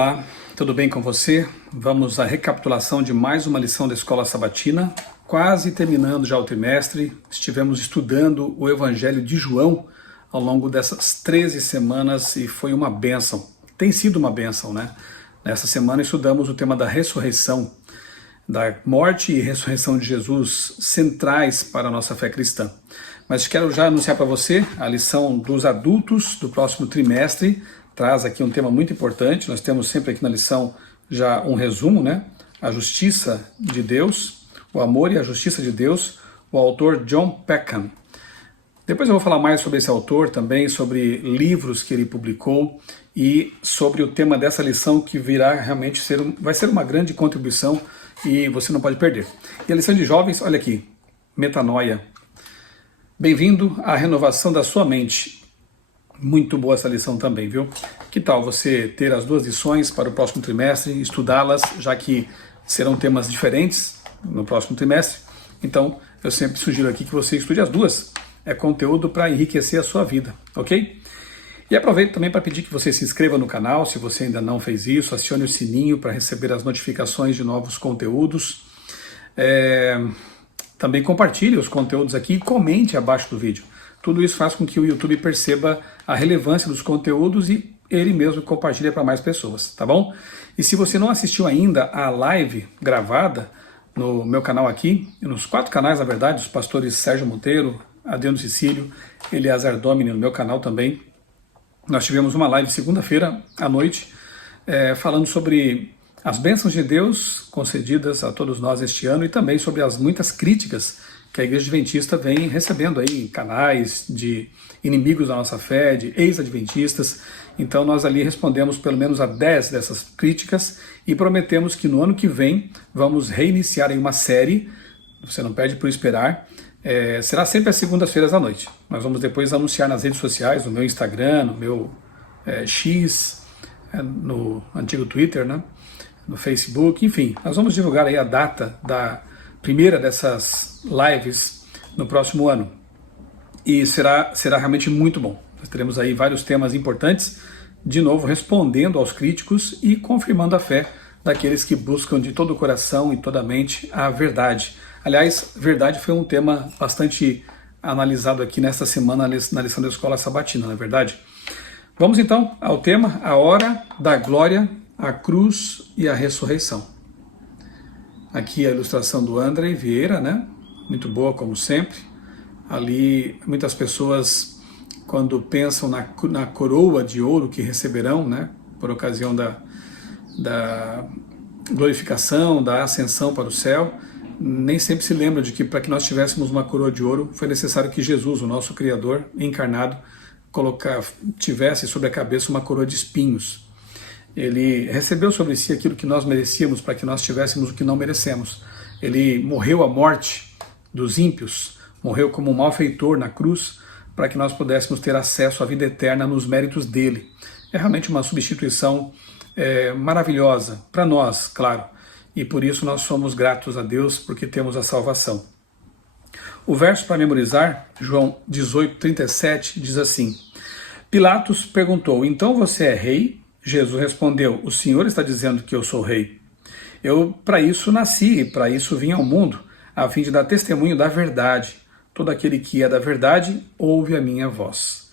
Olá, tudo bem com você? Vamos à recapitulação de mais uma lição da Escola Sabatina. Quase terminando já o trimestre, estivemos estudando o Evangelho de João ao longo dessas 13 semanas e foi uma bênção. Tem sido uma bênção, né? Nessa semana estudamos o tema da ressurreição, da morte e ressurreição de Jesus, centrais para a nossa fé cristã. Mas quero já anunciar para você a lição dos adultos do próximo trimestre. Traz aqui um tema muito importante. Nós temos sempre aqui na lição já um resumo, né? A justiça de Deus, o amor e a justiça de Deus, o autor John Peckham. Depois eu vou falar mais sobre esse autor também, sobre livros que ele publicou e sobre o tema dessa lição que virá realmente vai ser uma grande contribuição e você não pode perder. E a lição de jovens, olha aqui, metanoia. Bem-vindo à renovação da sua mente. Muito boa essa lição também, viu? Que tal você ter as duas lições para o próximo trimestre, estudá-las, já que serão temas diferentes no próximo trimestre. Então, eu sempre sugiro aqui que você estude as duas. É conteúdo para enriquecer a sua vida, ok? E aproveito também para pedir que você se inscreva no canal, se você ainda não fez isso, acione o sininho para receber as notificações de novos conteúdos. Também compartilhe os conteúdos aqui e comente abaixo do vídeo. Tudo isso faz com que o YouTube perceba a relevância dos conteúdos e ele mesmo compartilha para mais pessoas, tá bom? E se você não assistiu ainda a live gravada no meu canal aqui, e nos 4 canais, na verdade, dos pastores Sérgio Monteiro, Adriano Cecílio, Eleazar Domini, no meu canal também, nós tivemos uma live segunda-feira à noite, falando sobre as bênçãos de Deus concedidas a todos nós este ano e também sobre as muitas críticas que a Igreja Adventista vem recebendo aí em canais de inimigos da nossa fé, de ex-adventistas. Então nós ali respondemos pelo menos a 10 dessas críticas e prometemos que no ano que vem vamos reiniciar aí uma série, você não perde por esperar, será sempre às segundas-feiras à noite. Nós vamos depois anunciar nas redes sociais, no meu Instagram, no meu X, no antigo Twitter, né? No Facebook, enfim. Nós vamos divulgar aí a data da primeira dessas lives no próximo ano. E será realmente muito bom. Nós teremos aí vários temas importantes, de novo respondendo aos críticos e confirmando a fé daqueles que buscam de todo o coração e toda a mente a verdade. Aliás, verdade foi um tema bastante analisado aqui nesta semana na lição da Escola Sabatina, não é verdade? Vamos então ao tema, a hora da glória, a cruz e a ressurreição. Aqui a ilustração do André Vieira, né? Muito boa como sempre. Ali muitas pessoas, quando pensam na coroa de ouro que receberão, né? Por ocasião da glorificação, da ascensão para o céu, nem sempre se lembra de que para que nós tivéssemos uma coroa de ouro, foi necessário que Jesus, o nosso Criador encarnado, tivesse sobre a cabeça uma coroa de espinhos. Ele recebeu sobre si aquilo que nós merecíamos para que nós tivéssemos o que não merecemos. Ele morreu a morte dos ímpios, morreu como um malfeitor na cruz para que nós pudéssemos ter acesso à vida eterna nos méritos dele. É realmente uma substituição maravilhosa para nós, claro, e por isso nós somos gratos a Deus porque temos a salvação. O verso para memorizar, João 18:37, diz assim: Pilatos perguntou, então você é rei? Jesus respondeu, o Senhor está dizendo que eu sou rei. Eu para isso nasci, para isso vim ao mundo, a fim de dar testemunho da verdade. Todo aquele que é da verdade, ouve a minha voz.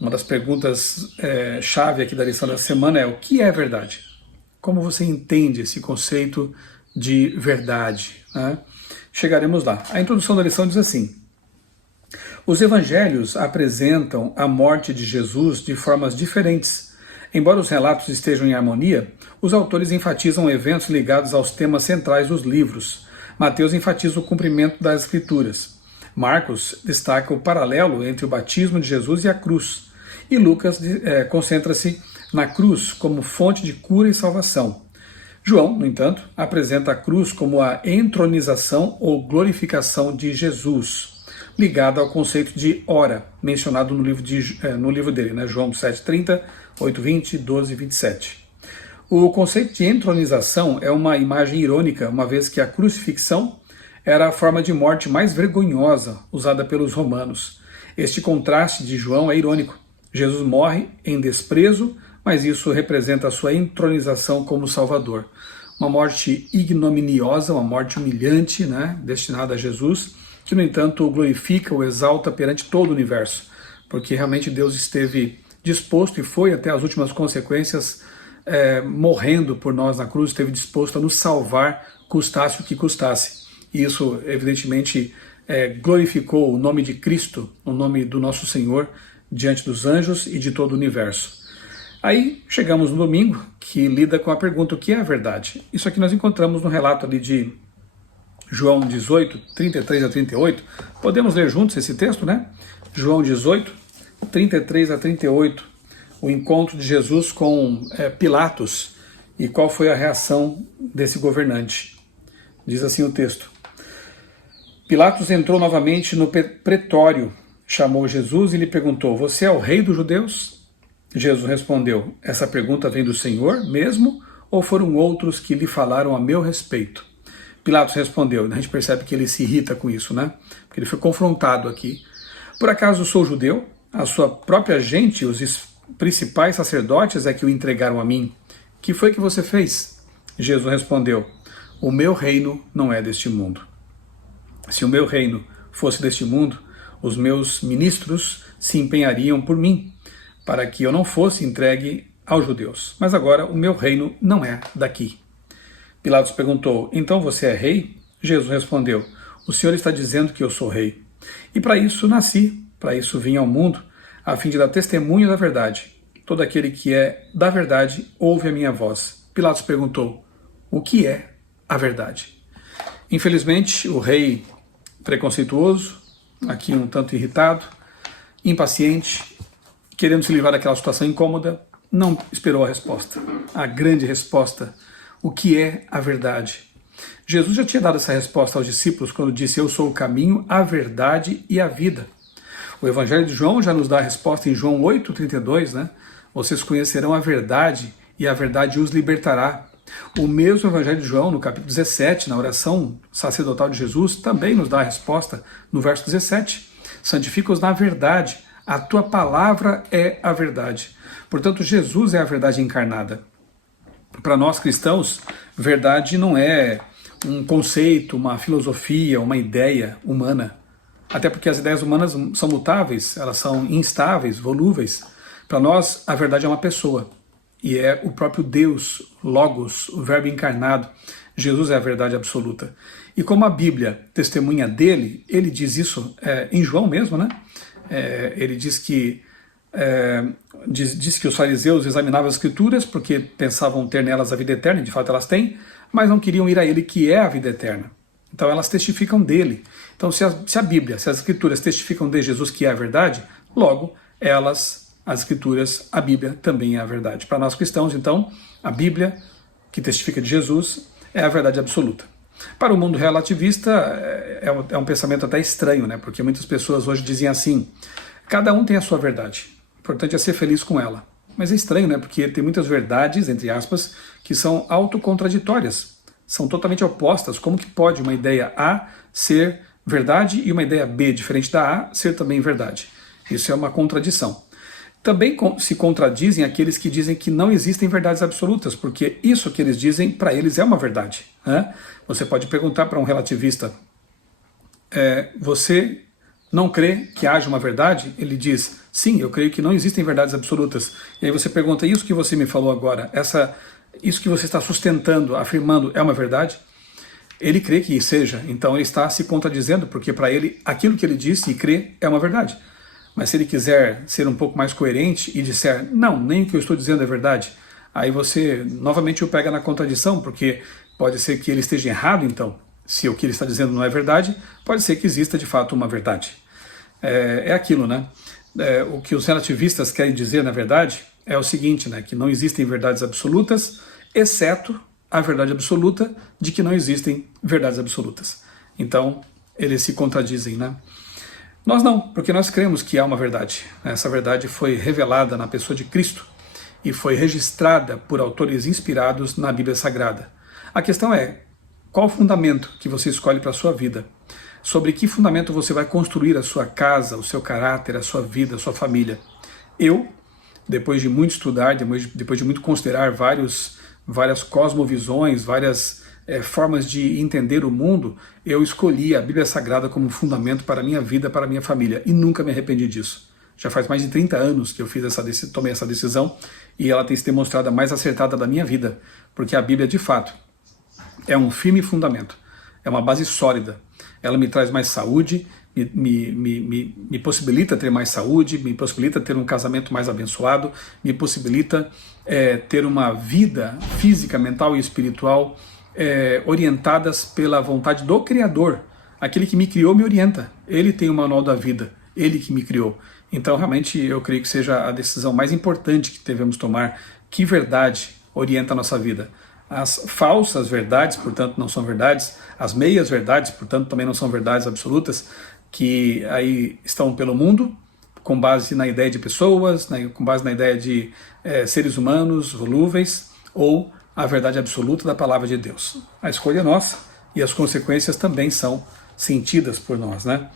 Uma das perguntas chave aqui da lição da semana é, o que é verdade? Como você entende esse conceito de verdade, né? Chegaremos lá. A introdução da lição diz assim: os evangelhos apresentam a morte de Jesus de formas diferentes. Embora os relatos estejam em harmonia, os autores enfatizam eventos ligados aos temas centrais dos livros. Mateus enfatiza o cumprimento das Escrituras. Marcos destaca o paralelo entre o batismo de Jesus e a cruz. E Lucas concentra-se na cruz como fonte de cura e salvação. João, no entanto, apresenta a cruz como a entronização ou glorificação de Jesus, ligada ao conceito de hora, mencionado no livro dele, né? João 7:30, 8:20, 12:27. O conceito de entronização é uma imagem irônica, uma vez que a crucifixão era a forma de morte mais vergonhosa usada pelos romanos. Este contraste de João é irônico. Jesus morre em desprezo, mas isso representa a sua entronização como Salvador. Uma morte ignominiosa, uma morte humilhante, né, destinada a Jesus, que, no entanto, o glorifica, o exalta perante todo o universo, porque realmente Deus esteve disposto e foi até as últimas consequências, morrendo por nós na cruz, esteve disposto a nos salvar, custasse o que custasse. E isso, evidentemente, glorificou o nome de Cristo, o nome do nosso Senhor, diante dos anjos e de todo o universo. Aí chegamos no domingo, que lida com a pergunta: o que é a verdade? Isso aqui nós encontramos no relato ali de João 18, 33 a 38. Podemos ler juntos esse texto, né? João 18, 33 a 38. O encontro de Jesus com Pilatos e qual foi a reação desse governante. Diz assim o texto: Pilatos entrou novamente no pretório, chamou Jesus e lhe perguntou: você é o rei dos judeus? Jesus respondeu: essa pergunta vem do Senhor mesmo, ou foram outros que lhe falaram a meu respeito? Pilatos respondeu. A gente percebe que ele se irrita com isso, né? Porque ele foi confrontado aqui. Por acaso sou judeu? A sua própria gente, os principais sacerdotes é que o entregaram a mim. Que foi que você fez? Jesus respondeu: o meu reino não é deste mundo. Se o meu reino fosse deste mundo, os meus ministros se empenhariam por mim, para que eu não fosse entregue aos judeus. Mas agora o meu reino não é daqui. Pilatos perguntou: então você é rei? Jesus respondeu: o Senhor está dizendo que eu sou rei. E para isso nasci, para isso vim ao mundo, a fim de dar testemunho da verdade. Todo aquele que é da verdade ouve a minha voz. Pilatos perguntou: o que é a verdade? Infelizmente, o rei preconceituoso, aqui um tanto irritado, impaciente, querendo se livrar daquela situação incômoda, não esperou a resposta, a grande resposta: o que é a verdade? Jesus já tinha dado essa resposta aos discípulos quando disse: eu sou o caminho, a verdade e a vida. O Evangelho de João já nos dá a resposta em João 8,32, né? Vocês conhecerão a verdade e a verdade os libertará. O mesmo Evangelho de João, no capítulo 17, na oração sacerdotal de Jesus, também nos dá a resposta no verso 17. Santifica-os na verdade, a tua palavra é a verdade. Portanto, Jesus é a verdade encarnada. Para nós cristãos, verdade não é um conceito, uma filosofia, uma ideia humana. Até porque as ideias humanas são mutáveis, elas são instáveis, volúveis. Para nós, a verdade é uma pessoa. E é o próprio Deus, Logos, o Verbo encarnado. Jesus é a verdade absoluta. E como a Bíblia testemunha dele, ele diz isso em João mesmo, né? Ele diz que os fariseus examinavam as Escrituras porque pensavam ter nelas a vida eterna, e de fato elas têm, mas não queriam ir a ele que é a vida eterna. Então elas testificam dele. Então se a Bíblia, se as Escrituras testificam de Jesus que é a verdade, logo as Escrituras, a Bíblia também é a verdade. Para nós cristãos, então, a Bíblia, que testifica de Jesus, é a verdade absoluta. Para o mundo relativista, é um pensamento até estranho, né? Porque muitas pessoas hoje dizem assim: cada um tem a sua verdade, o importante é ser feliz com ela. Mas é estranho, né? Porque tem muitas verdades, entre aspas, que são autocontraditórias, são totalmente opostas. Como que pode uma ideia A ser verdade e uma ideia B, diferente da A, ser também verdade? Isso é uma contradição. Também se contradizem aqueles que dizem que não existem verdades absolutas, porque isso que eles dizem, para eles, é uma verdade, né? Você pode perguntar para um relativista: você não crê que haja uma verdade? Ele diz: sim, eu creio que não existem verdades absolutas. E aí você pergunta: isso que você me falou agora, isso que você está sustentando, afirmando, é uma verdade? Ele crê que seja, então ele está se contradizendo, porque para ele, aquilo que ele disse e crê é uma verdade. Mas se ele quiser ser um pouco mais coerente e disser: não, nem o que eu estou dizendo é verdade, aí você novamente o pega na contradição, porque pode ser que ele esteja errado. Então, se o que ele está dizendo não é verdade, pode ser que exista de fato uma verdade. É aquilo, né? O que os relativistas querem dizer, na verdade, é o seguinte, né? Que não existem verdades absolutas, exceto a verdade absoluta de que não existem verdades absolutas. Então, eles se contradizem, né? Nós não, porque nós cremos que há uma verdade. Essa verdade foi revelada na pessoa de Cristo e foi registrada por autores inspirados na Bíblia Sagrada. A questão é: qual o fundamento que você escolhe para a sua vida? Sobre que fundamento você vai construir a sua casa, o seu caráter, a sua vida, a sua família? Eu depois de muito estudar, depois de muito considerar várias cosmovisões, várias formas de entender o mundo, eu escolhi a Bíblia Sagrada como fundamento para a minha vida, para a minha família, e nunca me arrependi disso. Já faz mais de 30 anos que eu tomei essa decisão, e ela tem se demonstrado a mais acertada da minha vida, porque a Bíblia, de fato, é um firme fundamento, é uma base sólida. Ela me traz mais saúde, me possibilita ter mais saúde, me possibilita ter um casamento mais abençoado, me possibilita ter uma vida física, mental e espiritual orientadas pela vontade do Criador. Aquele que me criou me orienta, ele tem o manual da vida, ele que me criou. Então realmente eu creio que seja a decisão mais importante que devemos tomar. Que verdade orienta a nossa vida? As falsas verdades, portanto, não são verdades. As meias verdades, portanto, também não são verdades absolutas, que aí estão pelo mundo, com base na ideia de pessoas, com base na ideia de seres humanos volúveis, ou a verdade absoluta da palavra de Deus. A escolha é nossa e as consequências também são sentidas por nós, né?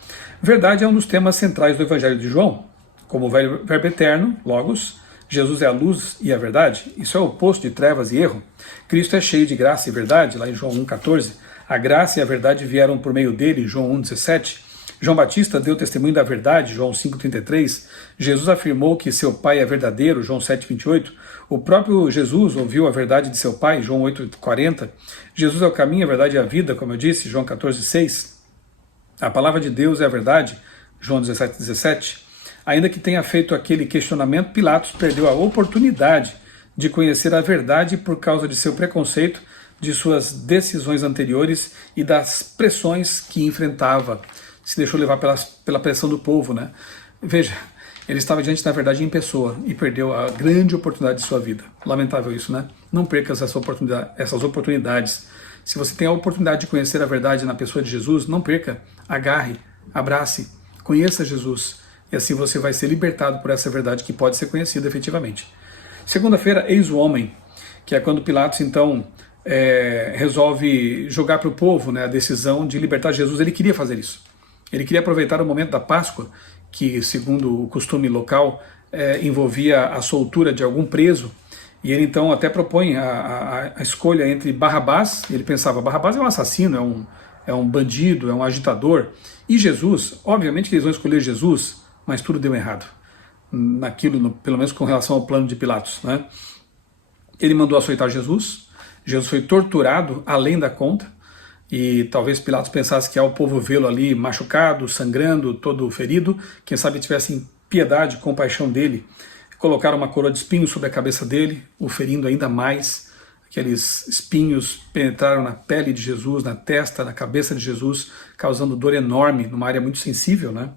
Verdade é um dos temas centrais do Evangelho de João. Como o verbo eterno, logos, Jesus é a luz e a verdade, isso é o oposto de trevas e erro. Cristo é cheio de graça e verdade, lá em João 1,14. A graça e a verdade vieram por meio dele, João 1,17. João Batista deu testemunho da verdade, João 5,33. Jesus afirmou que seu Pai é verdadeiro, João 7,28. O próprio Jesus ouviu a verdade de seu Pai, João 8,40. Jesus é o caminho, a verdade e a vida, como eu disse, João 14,6. A palavra de Deus é a verdade, João 17,17. Ainda que tenha feito aquele questionamento, Pilatos perdeu a oportunidade de conhecer a verdade por causa de seu preconceito, de suas decisões anteriores e das pressões que enfrentava. Se deixou levar pela pressão do povo, né? Veja, ele estava diante da verdade em pessoa e perdeu a grande oportunidade de sua vida. Lamentável isso, né? Não perca essas oportunidades. Se você tem a oportunidade de conhecer a verdade na pessoa de Jesus, não perca, agarre, abrace, conheça Jesus, e assim você vai ser libertado por essa verdade que pode ser conhecida efetivamente. Segunda-feira, eis o homem, que é quando Pilatos então resolve jogar para o povo, né, a decisão de libertar Jesus. Ele queria fazer isso. Ele queria aproveitar o momento da Páscoa, que segundo o costume local envolvia a soltura de algum preso, e ele então até propõe a escolha entre Barrabás. Ele pensava, Barrabás é um assassino, é um bandido, é um agitador, e Jesus. Obviamente que eles vão escolher Jesus, mas tudo deu errado, pelo menos com relação ao plano de Pilatos, né? Ele mandou açoitar Jesus. Jesus foi torturado além da conta, e talvez Pilatos pensasse que ao povo vê-lo ali machucado, sangrando, todo ferido, quem sabe tivessem piedade, compaixão dele, colocaram uma coroa de espinhos sobre a cabeça dele, o ferindo ainda mais. Aqueles espinhos penetraram na pele de Jesus, na testa, na cabeça de Jesus, causando dor enorme, numa área muito sensível, né?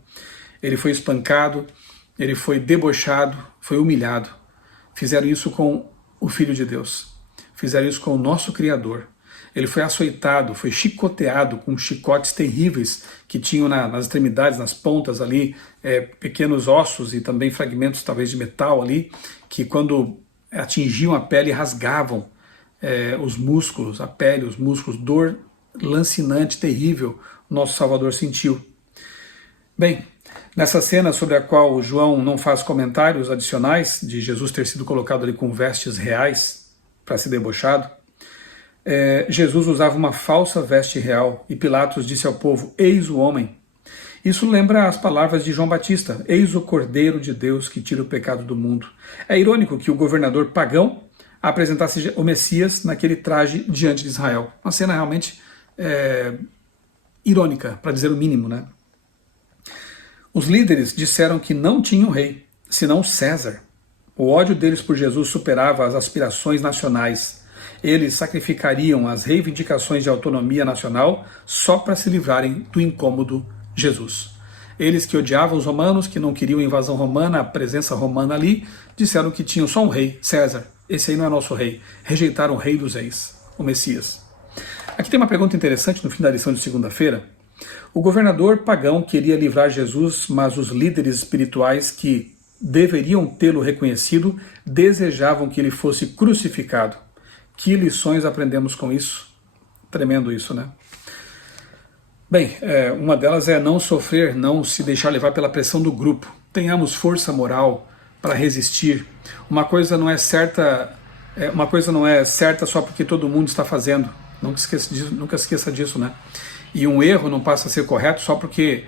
Ele foi espancado, ele foi debochado, foi humilhado. Fizeram isso com o Filho de Deus, fizeram isso com o nosso Criador. Ele foi açoitado, foi chicoteado com chicotes terríveis que tinham nas extremidades, nas pontas ali, pequenos ossos e também fragmentos talvez de metal ali, que quando atingiam a pele rasgavam os músculos, a pele, os músculos, dor lancinante, terrível, nosso Salvador sentiu. Bem, nessa cena sobre a qual João não faz comentários adicionais, de Jesus ter sido colocado ali com vestes reais para ser debochado, Jesus usava uma falsa veste real, e Pilatos disse ao povo, eis o homem. Isso lembra as palavras de João Batista, eis o Cordeiro de Deus que tira o pecado do mundo. É irônico que o governador pagão apresentasse o Messias naquele traje diante de Israel. Uma cena realmente irônica, para dizer o mínimo, né? Os líderes disseram que não tinham rei, senão César. O ódio deles por Jesus superava as aspirações nacionais. Eles sacrificariam as reivindicações de autonomia nacional só para se livrarem do incômodo Jesus. Eles que odiavam os romanos, que não queriam invasão romana, a presença romana ali, disseram que tinham só um rei, César. Esse aí não é nosso rei. Rejeitaram o rei dos reis, o Messias. Aqui tem uma pergunta interessante no fim da lição de segunda-feira. O governador pagão queria livrar Jesus, mas os líderes espirituais que deveriam tê-lo reconhecido desejavam que ele fosse crucificado. Que lições aprendemos com isso? Tremendo isso, né? Bem, uma delas é não sofrer, não se deixar levar pela pressão do grupo. Tenhamos força moral para resistir. Uma coisa não é certa, só porque todo mundo está fazendo. Nunca esqueça disso, né? E um erro não passa a ser correto só porque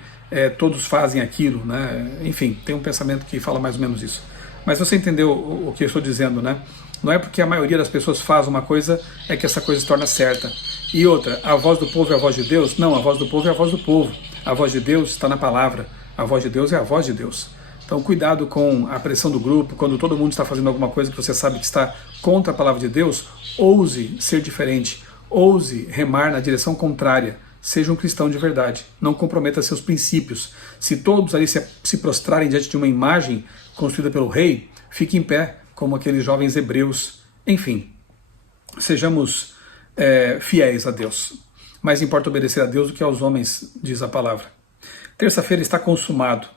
todos fazem aquilo, né? Enfim, tem um pensamento que fala mais ou menos isso. Mas você entendeu o que eu estou dizendo, né? Não é porque a maioria das pessoas faz uma coisa é que essa coisa se torna certa. E outra, a voz do povo é a voz de Deus? Não, a voz do povo é a voz do povo. A voz de Deus está na palavra. A voz de Deus é a voz de Deus. Então cuidado com a pressão do grupo, quando todo mundo está fazendo alguma coisa que você sabe que está contra a palavra de Deus, ouse ser diferente, ouse remar na direção contrária. Seja um cristão de verdade, não comprometa seus princípios. Se todos ali se prostrarem diante de uma imagem construída pelo rei, fique em pé, como aqueles jovens hebreus. Enfim, sejamos fiéis a Deus. Mais importa obedecer a Deus do que aos homens, diz a palavra. Terça-feira está consumado.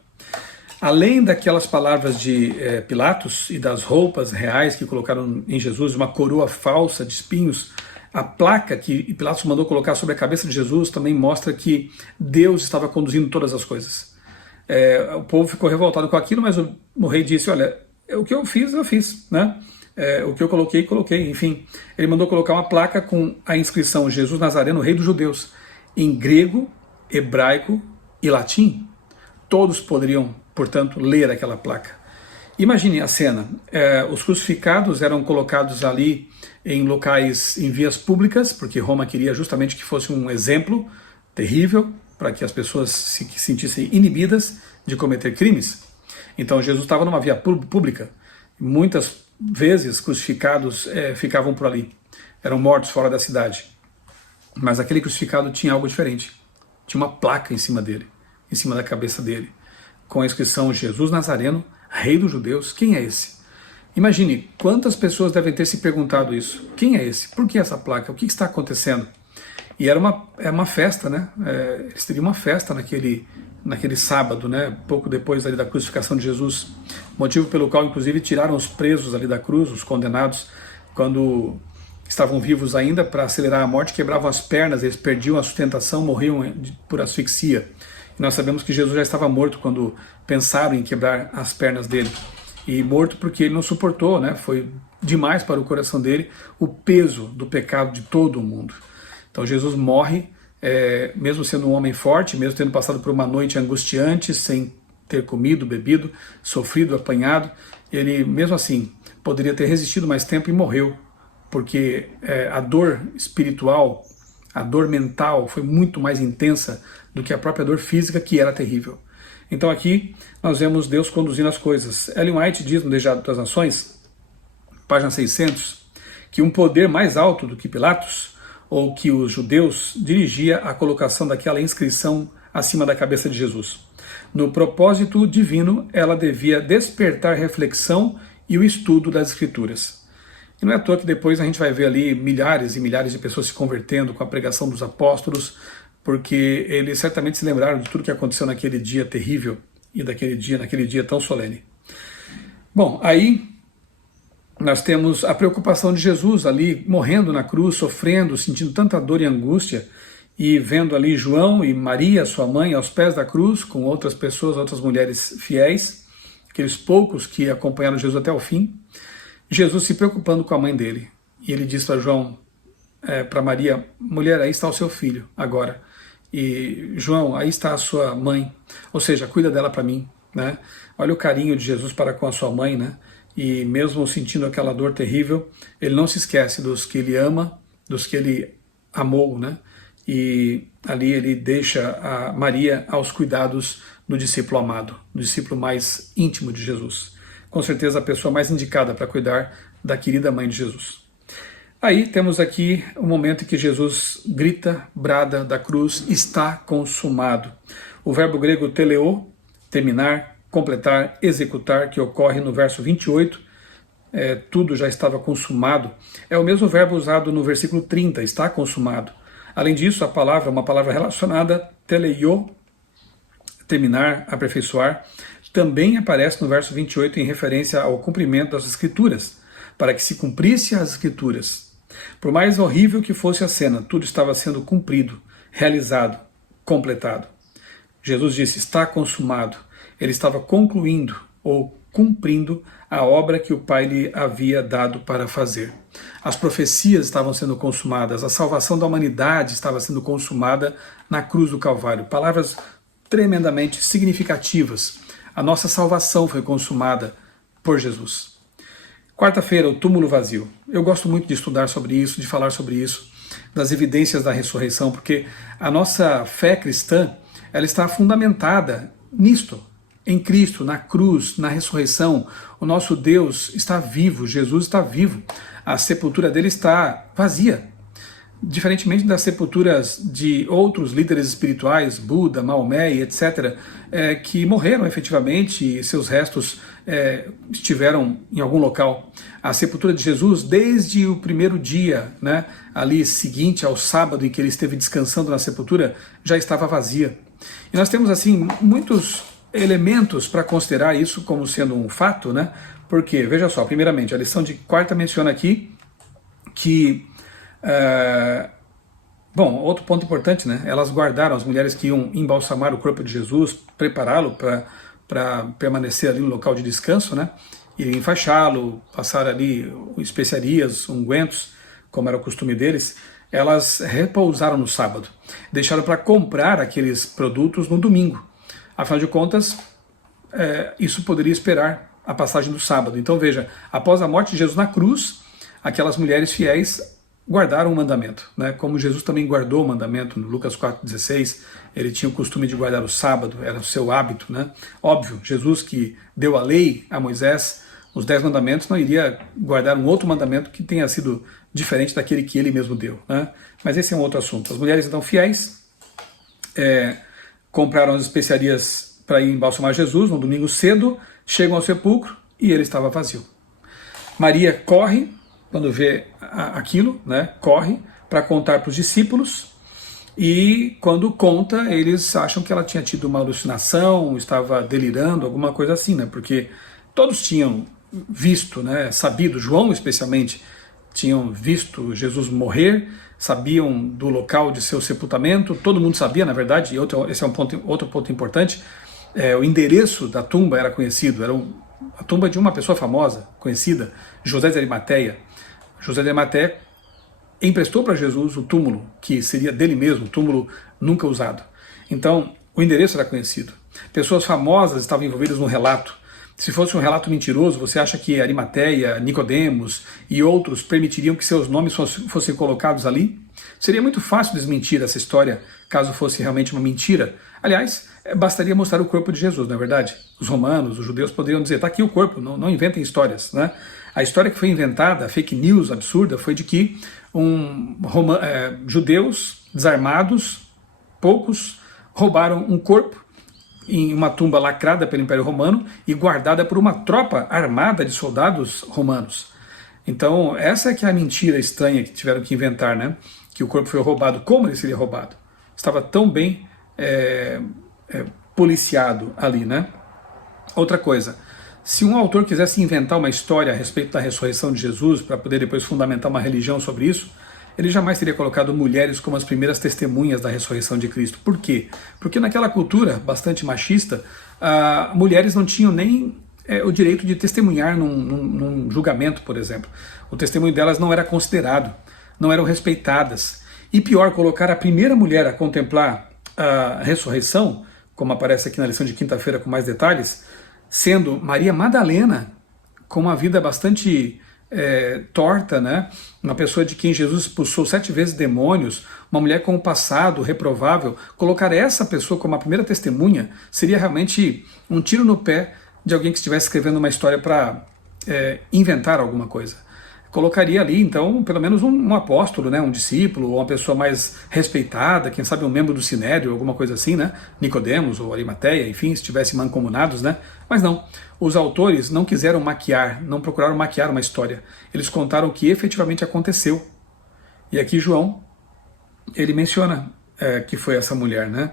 Além daquelas palavras de Pilatos e das roupas reais que colocaram em Jesus, uma coroa falsa de espinhos, a placa que Pilatos mandou colocar sobre a cabeça de Jesus também mostra que Deus estava conduzindo todas as coisas. O povo ficou revoltado com aquilo, mas o rei disse, olha, o que eu fiz, né? O que eu coloquei, enfim. Ele mandou colocar uma placa com a inscrição Jesus Nazareno, Rei dos Judeus, em grego, hebraico e latim. Todos poderiam, portanto, ler aquela placa. Imagine a cena, os crucificados eram colocados ali em locais, em vias públicas, porque Roma queria justamente que fosse um exemplo terrível, para que as pessoas se sentissem inibidas de cometer crimes. Então Jesus estava numa via pública, muitas vezes crucificados ficavam por ali, eram mortos fora da cidade. Mas aquele crucificado tinha algo diferente, tinha uma placa em cima dele, em cima da cabeça dele, com a inscrição Jesus Nazareno, Rei dos Judeus. Quem é esse? Imagine quantas pessoas devem ter se perguntado isso. Quem é esse? Por que essa placa? O que está acontecendo? E era uma festa, né? Eles teriam uma festa naquele sábado, né? Pouco depois ali da crucificação de Jesus. Motivo pelo qual, inclusive, tiraram os presos ali da cruz, os condenados, quando estavam vivos ainda, para acelerar a morte, quebravam as pernas, eles perdiam a sustentação, morriam por asfixia. E nós sabemos que Jesus já estava morto quando pensaram em quebrar as pernas dele. E morto porque ele não suportou, né? Foi demais para o coração dele o peso do pecado de todo o mundo. Então Jesus morre, mesmo sendo um homem forte, mesmo tendo passado por uma noite angustiante, sem ter comido, bebido, sofrido, apanhado, ele mesmo assim poderia ter resistido mais tempo e morreu, porque a dor espiritual, a dor mental foi muito mais intensa do que a própria dor física, que era terrível. Então aqui nós vemos Deus conduzindo as coisas. Ellen White diz no Desejado das Nações, página 600, que um poder mais alto do que Pilatos, ou que os judeus, dirigia a colocação daquela inscrição acima da cabeça de Jesus. No propósito divino, ela devia despertar reflexão e o estudo das Escrituras. E não é à toa que depois a gente vai ver ali milhares e milhares de pessoas se convertendo com a pregação dos apóstolos, porque eles certamente se lembraram de tudo que aconteceu naquele dia terrível e naquele dia tão solene. Bom, aí nós temos a preocupação de Jesus ali morrendo na cruz, sofrendo, sentindo tanta dor e angústia, e vendo ali João e Maria, sua mãe, aos pés da cruz, com outras pessoas, outras mulheres fiéis, aqueles poucos que acompanharam Jesus até o fim. Jesus se preocupando com a mãe dele. E ele diz para João, para Maria, mulher, aí está o seu filho agora. E João, aí está a sua mãe. Ou seja, cuida dela para mim, né? Olha o carinho de Jesus para com a sua mãe, né? E mesmo sentindo aquela dor terrível, ele não se esquece dos que ele ama, dos que ele amou, né? E ali ele deixa a Maria aos cuidados do discípulo amado, do discípulo mais íntimo de Jesus. Com certeza a pessoa mais indicada para cuidar da querida mãe de Jesus. Aí temos aqui o momento em que Jesus grita, brada da cruz, está consumado. O verbo grego teleo, terminar, completar, executar, que ocorre no verso 28, tudo já estava consumado, é o mesmo verbo usado no versículo 30, está consumado. Além disso, a palavra é uma palavra relacionada, teleio, terminar, aperfeiçoar, também aparece no verso 28 em referência ao cumprimento das Escrituras, para que se cumprisse as Escrituras. Por mais horrível que fosse a cena, tudo estava sendo cumprido, realizado, completado. Jesus disse, está consumado. Ele estava concluindo ou cumprindo a obra que o Pai lhe havia dado para fazer. As profecias estavam sendo consumadas, a salvação da humanidade estava sendo consumada na cruz do Calvário. Palavras tremendamente significativas. A nossa salvação foi consumada por Jesus. Quarta-feira, o túmulo vazio. Eu gosto muito de estudar sobre isso, de falar sobre isso, das evidências da ressurreição, porque a nossa fé cristã, ela está fundamentada nisto, em Cristo, na cruz, na ressurreição. O nosso Deus está vivo, Jesus está vivo. A sepultura dele está vazia. Diferentemente das sepulturas de outros líderes espirituais, Buda, Maomé, etc., que morreram efetivamente e seus restos estiveram em algum local. A sepultura de Jesus, desde o primeiro dia, né, ali seguinte ao sábado em que ele esteve descansando na sepultura, já estava vazia. E nós temos assim muitos elementos para considerar isso como sendo um fato, né? Porque, veja só, primeiramente, a lição de quarta menciona aqui que bom, outro ponto importante, né? Elas guardaram, as mulheres que iam embalsamar o corpo de Jesus, prepará-lo para permanecer ali no local de descanso, né? Iriam enfaixá-lo, passar ali especiarias, ungüentos, como era o costume deles. Elas repousaram no sábado, deixaram para comprar aqueles produtos no domingo. Afinal de contas, isso poderia esperar a passagem do sábado. Então veja, após a morte de Jesus na cruz, aquelas mulheres fiéis guardaram o mandamento, né? Como Jesus também guardou o mandamento, no Lucas 4,16, ele tinha o costume de guardar o sábado, era o seu hábito, né? Óbvio, Jesus que deu a lei a Moisés, os 10 mandamentos, não iria guardar um outro mandamento que tenha sido diferente daquele que ele mesmo deu, né? Mas esse é um outro assunto. As mulheres então fiéis compraram as especiarias para ir embalsamar Jesus no domingo cedo, chegam ao sepulcro e ele estava vazio. Maria corre, quando vê aquilo, né, corre para contar para os discípulos, e quando conta, eles acham que ela tinha tido uma alucinação, estava delirando, alguma coisa assim, né, porque todos tinham visto, né, sabido, João especialmente, tinham visto Jesus morrer, sabiam do local de seu sepultamento, todo mundo sabia, na verdade, e esse é outro ponto importante, o endereço da tumba era conhecido, era a tumba de uma pessoa famosa, conhecida, José de Arimateia. José de Arimateia emprestou para Jesus o túmulo, que seria dele mesmo, túmulo nunca usado. Então, o endereço era conhecido. Pessoas famosas estavam envolvidas no relato. Se fosse um relato mentiroso, você acha que Arimateia, Nicodemos e outros permitiriam que seus nomes fossem colocados ali? Seria muito fácil desmentir essa história, caso fosse realmente uma mentira. Aliás, bastaria mostrar o corpo de Jesus, não é verdade? Os romanos, os judeus poderiam dizer, está aqui o corpo, não inventem histórias, né? A história que foi inventada, a fake news absurda, foi de que judeus desarmados, poucos, roubaram um corpo em uma tumba lacrada pelo Império Romano e guardada por uma tropa armada de soldados romanos. Então, essa é que é a mentira estranha que tiveram que inventar, né? Que o corpo foi roubado. Como ele seria roubado? Estava tão bem policiado ali, né? Outra coisa, se um autor quisesse inventar uma história a respeito da ressurreição de Jesus, para poder depois fundamentar uma religião sobre isso, ele jamais teria colocado mulheres como as primeiras testemunhas da ressurreição de Cristo. Por quê? Porque naquela cultura bastante machista, mulheres não tinham nem o direito de testemunhar num julgamento, por exemplo. O testemunho delas não era considerado, não eram respeitadas. E pior, colocar a primeira mulher a contemplar a ressurreição, como aparece aqui na lição de quinta-feira com mais detalhes, sendo Maria Madalena, com uma vida bastante torta, né? Uma pessoa de quem Jesus expulsou 7 vezes demônios, uma mulher com um passado reprovável, colocar essa pessoa como a primeira testemunha seria realmente um tiro no pé de alguém que estivesse escrevendo uma história para inventar alguma coisa. Colocaria ali, então, pelo menos um apóstolo, né, um discípulo, ou uma pessoa mais respeitada, quem sabe um membro do Sinédrio, alguma coisa assim, né, Nicodemos ou Arimateia, enfim, se estivessem mancomunados, né, mas não. Os autores não quiseram maquiar, não procuraram maquiar uma história. Eles contaram o que efetivamente aconteceu. E aqui João, ele menciona que foi essa mulher, né.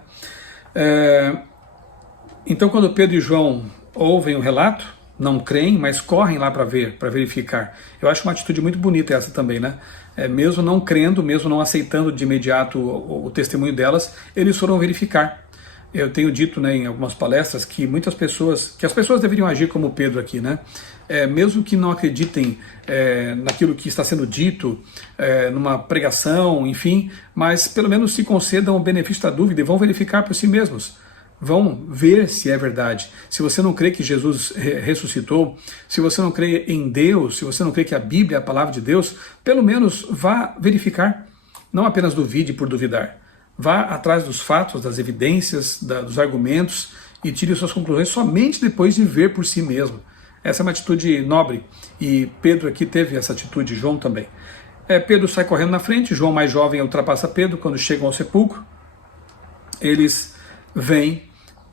Então, quando Pedro e João ouvem o relato, não creem, mas correm lá para ver, para verificar. Eu acho uma atitude muito bonita essa também, né? Mesmo não crendo, mesmo não aceitando de imediato o testemunho delas, eles foram verificar. Eu tenho dito, né, em algumas palestras que as pessoas deveriam agir como Pedro aqui, né? Mesmo que não acreditem naquilo que está sendo dito, numa pregação, enfim, mas pelo menos se concedam o benefício da dúvida e vão verificar por si mesmos. Vão ver se é verdade. Se você não crê que Jesus ressuscitou, se você não crê em Deus, se você não crê que a Bíblia é a palavra de Deus, pelo menos vá verificar. Não apenas duvide por duvidar. Vá atrás dos fatos, das evidências, dos argumentos e tire suas conclusões somente depois de ver por si mesmo. Essa é uma atitude nobre e Pedro aqui teve essa atitude, João também. Pedro sai correndo na frente, João mais jovem ultrapassa Pedro. Quando chegam ao sepulcro, eles veem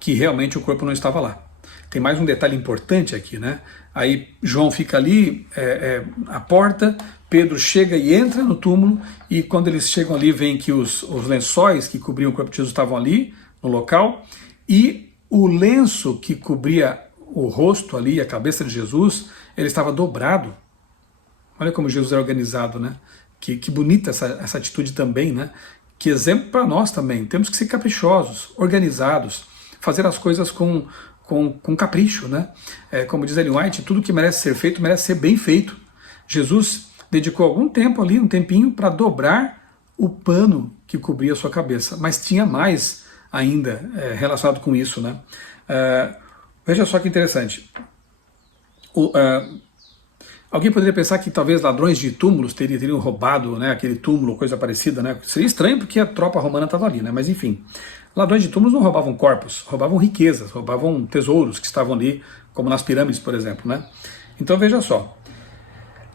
que realmente o corpo não estava lá. Tem mais um detalhe importante aqui, né? Aí João fica ali à porta, Pedro chega e entra no túmulo, e quando eles chegam ali, veem que os lençóis que cobriam o corpo de Jesus estavam ali, no local, e o lenço que cobria o rosto ali, a cabeça de Jesus, ele estava dobrado. Olha como Jesus é organizado, né? Que bonita essa atitude também, né? Que exemplo para nós também. Temos que ser caprichosos, organizados, fazer as coisas com capricho, né? Como diz Ellen White, tudo que merece ser feito, merece ser bem feito. Jesus dedicou algum tempo ali, um tempinho, para dobrar o pano que cobria a sua cabeça, mas tinha mais ainda relacionado com isso, né? Veja só que interessante. Alguém poderia pensar que talvez ladrões de túmulos teriam roubado, né, aquele túmulo, coisa parecida, né? Seria estranho porque a tropa romana estava ali, né? Mas enfim, ladrões de túmulos não roubavam corpos, roubavam riquezas, roubavam tesouros que estavam ali, como nas pirâmides, por exemplo, né? Então veja só,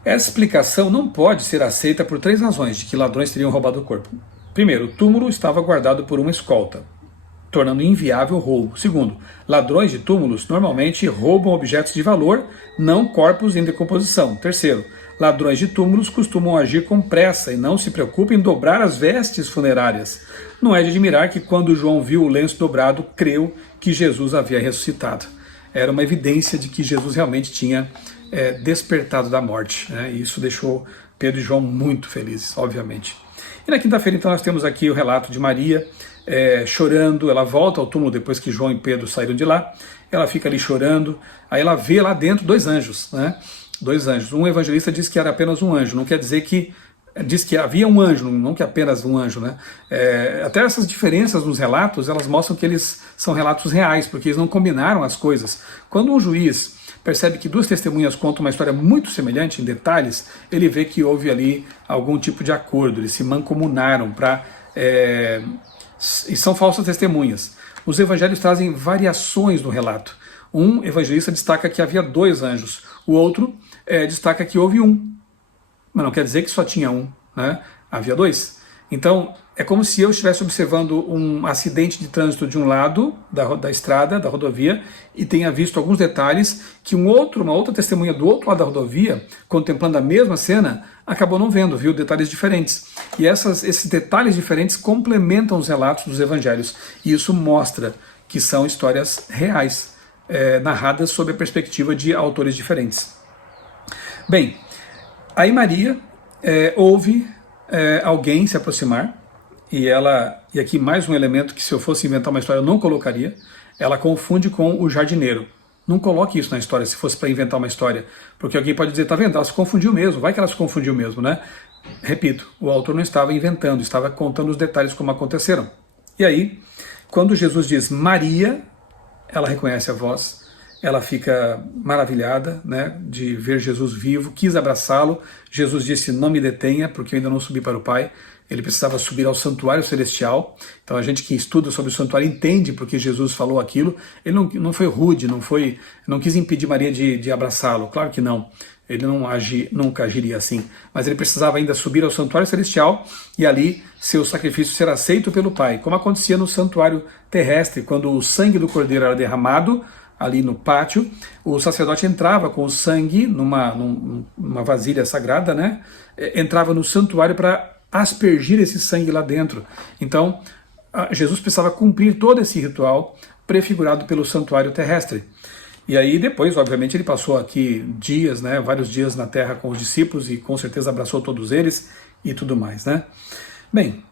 essa explicação não pode ser aceita por 3 razões de que ladrões teriam roubado o corpo. Primeiro, o túmulo estava guardado por uma escolta, tornando inviável o roubo. Segundo, ladrões de túmulos normalmente roubam objetos de valor, não corpos em decomposição. Terceiro, ladrões de túmulos costumam agir com pressa e não se preocupam em dobrar as vestes funerárias. Não é de admirar que quando João viu o lenço dobrado, creu que Jesus havia ressuscitado. Era uma evidência de que Jesus realmente tinha despertado da morte, né? E isso deixou Pedro e João muito felizes, obviamente. E na quinta-feira, então, nós temos aqui o relato de Maria, chorando. Ela volta ao túmulo depois que João e Pedro saíram de lá, ela fica ali chorando, aí ela vê lá dentro 2 anjos, né? 2 anjos. Um evangelista diz que era apenas um anjo, não quer dizer que diz que havia um anjo, não que apenas um anjo, né? Até essas diferenças nos relatos, elas mostram que eles são relatos reais, porque eles não combinaram as coisas. Quando um juiz percebe que 2 testemunhas contam uma história muito semelhante em detalhes, ele vê que houve ali algum tipo de acordo, eles se mancomunaram para... e são falsas testemunhas. Os evangelhos trazem variações no relato. Um evangelista destaca que havia 2 anjos, o outro destaca que houve um. Mas não quer dizer que só tinha um, né? Havia 2. Então, é como se eu estivesse observando um acidente de trânsito de um lado da estrada, da rodovia, e tenha visto alguns detalhes que uma outra testemunha do outro lado da rodovia, contemplando a mesma cena, acabou não vendo, viu detalhes diferentes. E esses detalhes diferentes complementam os relatos dos evangelhos. E isso mostra que são histórias reais, narradas sob a perspectiva de autores diferentes. Bem, aí Maria ouve alguém se aproximar, e aqui mais um elemento que se eu fosse inventar uma história eu não colocaria, ela confunde com o jardineiro. Não coloque isso na história se fosse para inventar uma história, porque alguém pode dizer, tá vendo, ela se confundiu mesmo, vai que ela se confundiu mesmo, né? Repito, o autor não estava inventando, estava contando os detalhes como aconteceram. E aí, quando Jesus diz Maria, ela reconhece a voz, ela fica maravilhada, né, de ver Jesus vivo, quis abraçá-lo. Jesus disse, não me detenha, porque eu ainda não subi para o Pai. Ele precisava subir ao santuário celestial. Então a gente que estuda sobre o santuário entende porque Jesus falou aquilo. Ele não foi rude, não quis impedir Maria de abraçá-lo, claro que não. Ele nunca agiria assim. Mas ele precisava ainda subir ao santuário celestial e ali seu sacrifício ser aceito pelo Pai, como acontecia no santuário terrestre, quando o sangue do cordeiro era derramado, ali no pátio, o sacerdote entrava com o sangue numa vasilha sagrada, né? Entrava no santuário para aspergir esse sangue lá dentro. Então, Jesus precisava cumprir todo esse ritual prefigurado pelo santuário terrestre. E aí depois, obviamente, ele passou aqui dias, né? Vários dias na terra com os discípulos e com certeza abraçou todos eles e tudo mais, né? Bem,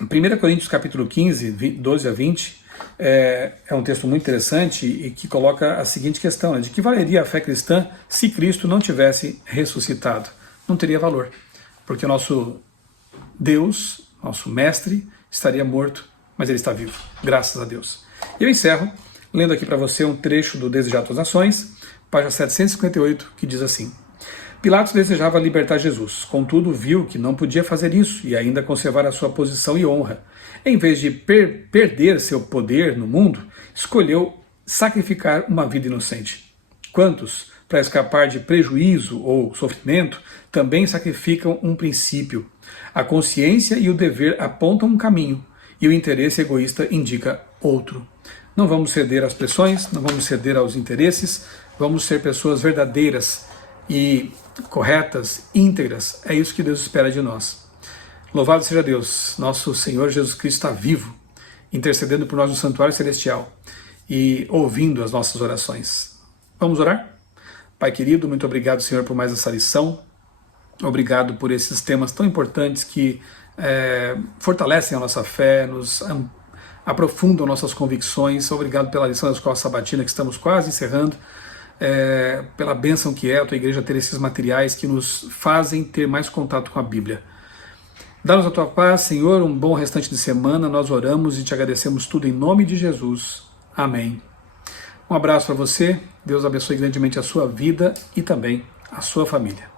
em 1 Coríntios capítulo 15, 12 a 20, é um texto muito interessante e que coloca a seguinte questão, né? De que valeria a fé cristã se Cristo não tivesse ressuscitado? Não teria valor, porque o nosso Deus, nosso mestre, estaria morto, mas ele está vivo, graças a Deus. E eu encerro lendo aqui para você um trecho do Desejado das Nações, página 758, que diz assim: Pilatos desejava libertar Jesus, contudo viu que não podia fazer isso e ainda conservar a sua posição e honra. Em vez de perder seu poder no mundo, escolheu sacrificar uma vida inocente. Quantos, para escapar de prejuízo ou sofrimento, também sacrificam um princípio? A consciência e o dever apontam um caminho, e o interesse egoísta indica outro. Não vamos ceder às pressões, não vamos ceder aos interesses, vamos ser pessoas verdadeiras e corretas, íntegras. É isso que Deus espera de nós. Louvado seja Deus, nosso Senhor Jesus Cristo está vivo, intercedendo por nós no santuário celestial e ouvindo as nossas orações. Vamos orar? Pai querido, muito obrigado, Senhor, por mais essa lição. Obrigado por esses temas tão importantes que fortalecem a nossa fé, nos aprofundam nossas convicções. Obrigado pela lição da Escola Sabatina que estamos quase encerrando. Pela bênção que é a tua igreja ter esses materiais que nos fazem ter mais contato com a Bíblia. Dá-nos a tua paz, Senhor, um bom restante de semana. Nós oramos e te agradecemos tudo em nome de Jesus. Amém. Um abraço para você. Deus abençoe grandemente a sua vida e também a sua família.